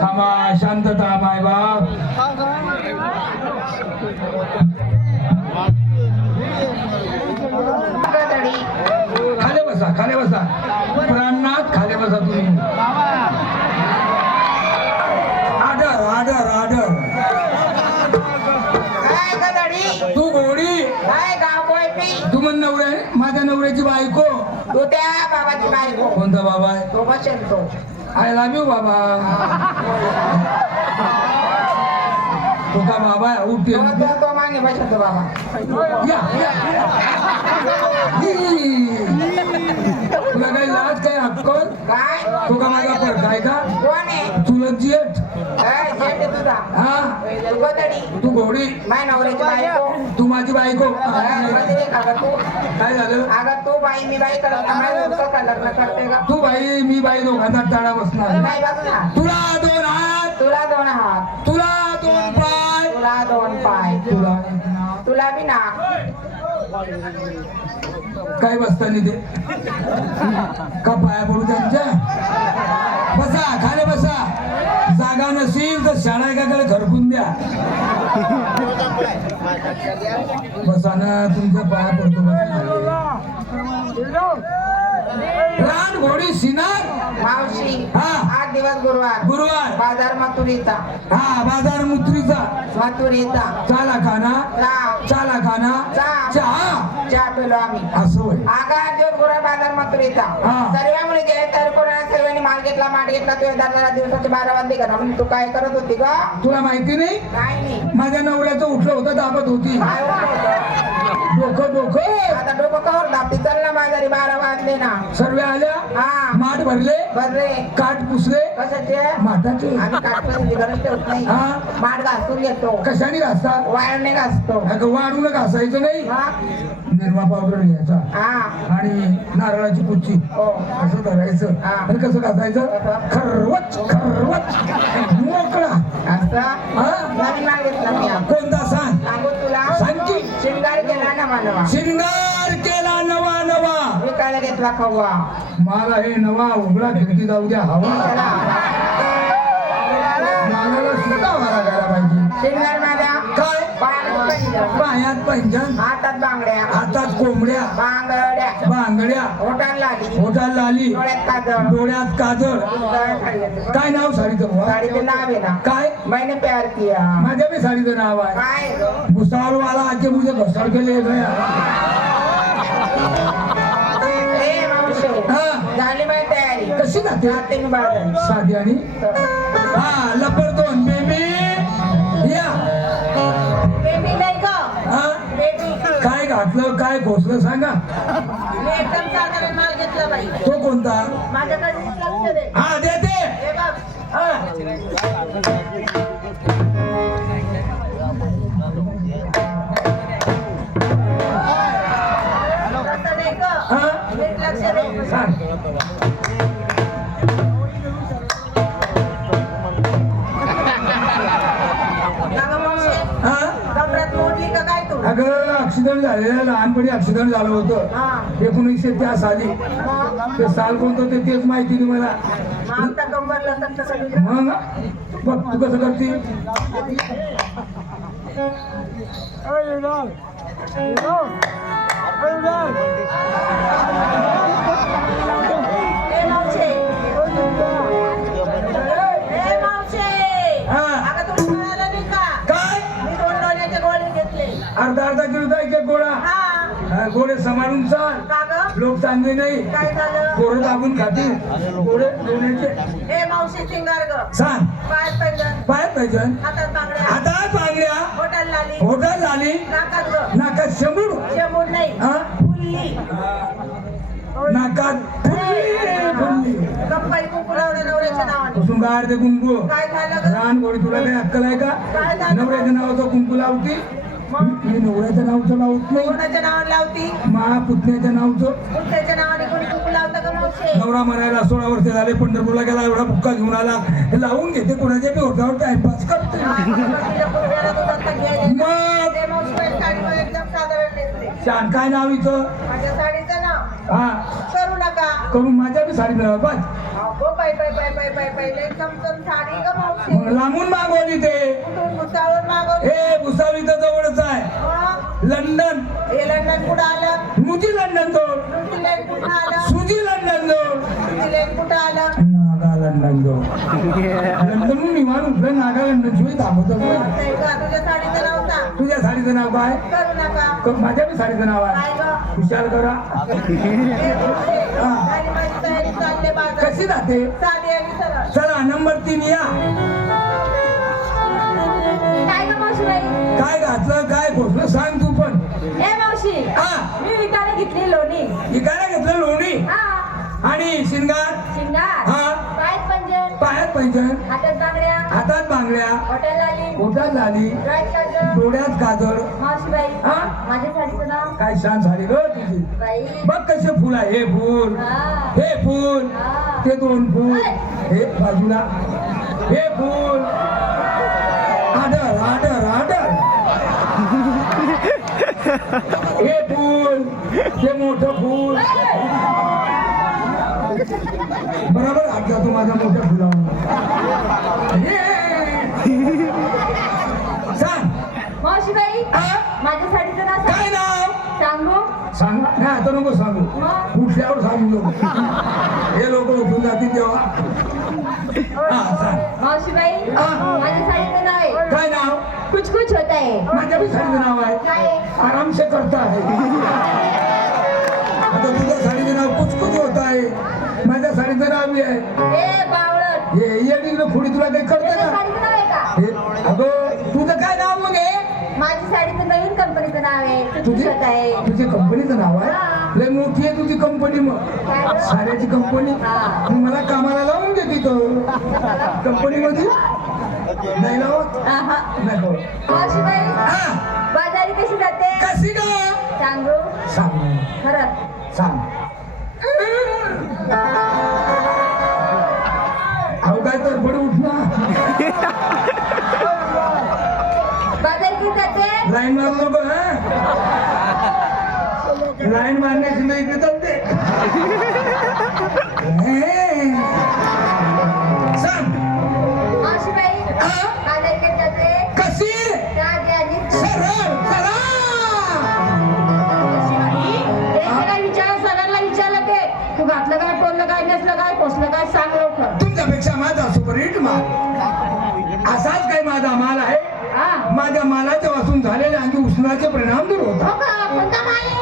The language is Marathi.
थांबा, शांतता माय बाप. खाली बसा, खाली बसा. प्राणनाथ खाली बसा तुम्ही. Order order order. तू घोडी तू म्हण नवरा आहे. माझ्या नवऱ्याची बायको. तू त्या बाबाची बायको. कोणता बाबा आहे? तो बसेल तो. आय लव्ह यू बाबा. तो का बाबा आहे? उठते तो मागे बसतो बाबा. या, या. तुला काही लाज काय अक्कल? काय तो का माझा पडका आहे का? कोण आहे? तुला जेठ. जेठ आहे तुझा. हा तू गदडी. तू घोडी. माय नवऱ्याची बायको. तू माझी बायको. गदडी का ग तू? काय झालं? अगं तू बाई मी बाई करत का लग्न करते का? तू बाई मी बाई दोघांचा टाळा बसणार. नाही बसणार. तुला दोन हात, तुला 2 हात. तुला दोन पाय, तुला 2 पाय. तुला बी नाक. काय बसतानी ते का पाया पडू त्यांच्या? बसा, खाली बसा. जागा नसेल तर शाळाकडे घरकून द्या. बसा ना, तुमच्या पाया पडतो. रान घोडी सिनार. मावशी. हा. 8 दिवस गुरुवार. गुरुवार. बाजार मथुरीचा. हा, बाजार मुत्रीचा. मथुरीचा. चाला खाना, चाला खाना, चहा. चहा पिलो आम्ही. असं होय. आगार दिवस गुरुवार बाजार मथुरीचा. हा. सर्व मुली गेले तर कोणाला सर्वांनी माल घेतला, माठ घेतला. तुझ्या दादाला दिवसाचे 12 वाजले का? म्हणून तू काय करत होती का? तुला माहिती नाही? काय नाही. माझ्या नवऱ्याचं उठलं होतं, दाबत होती. काय होतं? डोकं डोकं. आता डोकं कवर दाबते. चल ना बाजारी, 12 वाजले ना. सर्व आल्या. हा. माठ भरले, बरे काठ पुसले. कशाचे? माठाचे. आम्ही काटण्याची गरज ठेवत नाही. हा. माठ घासून घेतो. कशाने घासतात? वाळणे घासतो. अगं वाढून घासायचं नाही. हा. निरमा पावडर घ्यायचा हा. आणि नारळाची कुच्ची हो. असं धरायचं. हा. आणि कसं घासायचं? खरवच खरवच मोकळा. असं हा? नवीन माल घेतला मी आज. कोणता सांग? सांगू तुला? सांग की. शिंगार केला ना मानवा. शिंगार केला नवा नवा. विकायला घेतला खवा. मला हे नवा उघडा खिडकी जाऊ द्या हवा. मला सुद्धा मला घाला पाहिजे. शिंगार माझ्या काय? पायात पैंजण. पायात पैंजण, हातात बांगड्या. हातात कोंबड्या, बांगड्या. बांगड्या, ओठाला लाली. होटाला आली, डोळ्यात काजळ. डोळ्यात काजळ. काय नाव साडीचं बुवा? साडीचं नाव आहे ना. काय? मैंने प्यार किया. माझ्या बी साडीचं नाव आहे. काय भुसावळवाला आके मुझे घसर के ले गया. ए मावशे. हा. झाली माझी तयारी. कशी जाते? जाते मी बाजारात. साधी आणि हा लपर दोन बेबी या. बेबी नाही का? हा? बेबी. काय घातलं काय घोसलं सांगा. मी एकदम साधारण माल घेतला बाई. तो कोणता? माझ्याकडे लक्ष दे. हा देते. हे बघ. हा. तसं नाही का? हा? नीट लक्ष दे. सांग. का गं मावशे? हा? कमरात मोडली का काय तू? अगं ऍक्सिडेंट झालेलं, लहानपणी ऍक्सिडेंट झालं होतं. हा. 1903 साली. मग ते साल कोणतं ते तेच माहिती नाही मला. आता कंबरला तर सगळी. मग बघ तू कसं करते. ए मावशे. ए मावशे. हा. अगं तुला मिळालं नाही का? काय? मी 2 डोळ्याचे गोळे घेतले. अर्धा किलो एक एक गोळा. हा. हा, गोळे सांभाळून चाल. का गं? लोक चांगले नाही. काय झालं? गोळे दाबून खातील. गोळे दोन्हीचे. ए मावशी शिंगार ग. सांग. पायात पैंजण. पायात पाहिजे. हातात बांगड्या. हातात बांगड्या. बोटाला लाली. होटाल आली. नाकात ग. नाकात शंभूड. शेंबूड नाही. हा? फुल्ली. नाकात फुल्ली. कंपाई कुंकू लावलं नवऱ्याच्या नावाने. कुसुम गाड ते कुंकू. काय झालं ग? रान गोडी तुला काही अक्कल आहे का? काय झालं? नवऱ्याच्या नावाचं कुंकू लावती. मग मी नवऱ्याच्या नावाचं लावत नाही. कोणाच्या नावाने लावती? महापुतण्याच्या नावाचं. कुत्त्याच्या नावाने कोणी कुंकू लावतं का मावशे? नवरा म्हणायला 16 वर्ष झाले पंढरपूरला गेला एवढा बुक्का घेऊन आला. हे लावून घेते कोणाच्या बी होटावर टाइमपास करते. तिला कुत्र्याला दूध आता घ्यायला. मग ते मावशी माझी साडी मला एकदम साधारण दिसते. छान. काय नाव हिचं? माझ्या साडीचं नाव हा करू नका. करून माझ्या बी साडी मिळावं बस. अहो, हो पहिले चमचम साडी ग मावशी मग लांबून मागवली ते कुठून भुसावळून मागवली हे भुसावली तर जवळच आहे मग लंडन हे लंडन कुठं आलं मुजी लंडन जोड न्यूझीलंड कुठं आलं सुजी लंडन जोड न्यूझीलंड कुठं आलं नागा लंडन जोड लंडन विमान उठलं नागा लंडन शिवाय थांबवत नाही का तुझ्या साडीचं नाव सांग तुझ्या साडीचं नाव काय करू नका माझ्या बी साडीचं नाव आहे काय ग विचार करा हे पुढचे. आणि माझी तयारी चालले बाजार कशी जाते साधी आणि सरळ चला नंबर 3 या काय ग मावशीबाई? काय घातलं काय पोचलं सांग तू पण ए मावशी हा मी विकायला घेतली लोणी इकायला घेतलं लोणी हा आणि शिंगार शिंगार हा पायात पंजन पायात पैंजण हातात बांगड्या हातात बांगड्या हॉटेल आली पोटात झाली डोळ्यात काजळ डोळ्यात काजळ मावशीबाई हा माझ्या साडीचं नाव काय छान झाली ग तुझी बाई बघ कसे फुल आहे हे फुल हा हे फुल हा. ते 2 फुल हे बाजूला हे फुल आडर आडर आडर हे फुल ते मोठं फुल बरोबर हात जातो माझ्या मोठ्या फुलावर सांग मावशीबाई हा? माझ्या साडीचं नाव सांग. काय नाव सांगू सांग नाही आता नको सांगू मग उठल्यावर सांगू नको हे लोक उठून जातील तेव्हा हा सांग मावशीबाई हा. माझ्या साडीचं नाव आहे काय नाव कुछ कुछ होता है माझ्या बी साडीचं नाव आहे काय आहे? आराम से करता है आता तुझ्या साडीचं नाव कुछ कुछ होत आहे माझ्या साडीचं नाव बी आहे ए बावळट हे येणीकडे पुढे तुला काही कळतं त्याच्या का साडीचं नाव आहे का हे अगं तुझं काय नाव मग आहे माझी साडीचं नवीन कंपनीचं नाव आहे कुछ कुछ तुझी होता है तुझी कंपनीचं नाव हा. आहे लय मोठी आहे तुझी कंपनी मग काय गं? साड्याची कंपनी हा. मग मला कामाला लावून दे तिथं कंपनीमध्ये नाही लावत आहा. नाही हो. मावशीबाई हा बाजारी कशी जाते कशी ग सांगू सांग खरंच सांग अहो काय तर बडी उठना बाजारी किती जाते लाईन मारलो बघ लाईन मारण्याची नाही इकडे चालते सांग मावशीबाई हा? बाजारी किती जाते कशी साधी आणि सरळ चला काय विचार सगळ्यांना विचारलं ते तू घातलं काय टोललं काय नेसलं काय पोसलं काय सांग लवकर तुमच्यापेक्षा माझा सुपरहिट माल असाच काही माझा माल आहे हा माझ्या मालाच्या वाचून झालेले आणखी उष्णाचे परिणाम दूर होतात हो का कोणता माल आहे